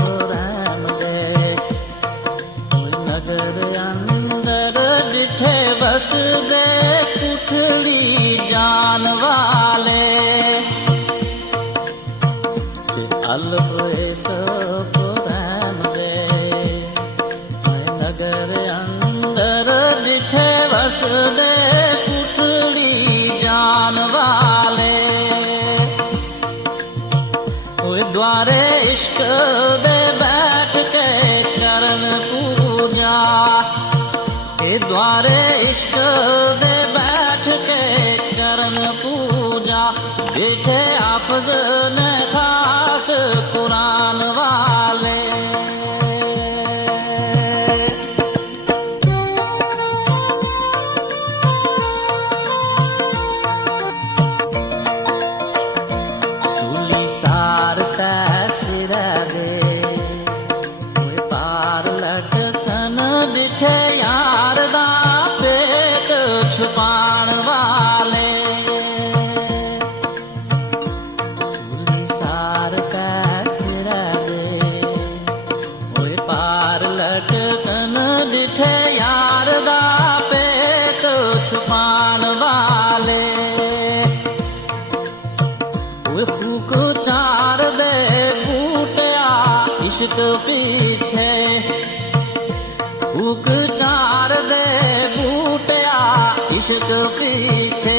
प्रेम दे नगर अंदर डिठे बस दे पुठड़ी जान वाले अल्फ प्रेम दे नगर अंदर डिठे बस दे पुठड़ी जान वाले द्वारे इश्क दे बैठ के करन पूजा द्वारे इश्क दे बैठ के करन पूजा बैठे हाफिज ने खास कुरान वाले सूली सार सिरा दे पार लटकन डिठे यार दा पेट छुपाण वाले सूली सार सिरा दे पार लटकन डिठे यार दा पेट छुपाण वाले फूक चार दे बूटिया इश्क पीछे फूक चार दे बूटिया इश्क पीछे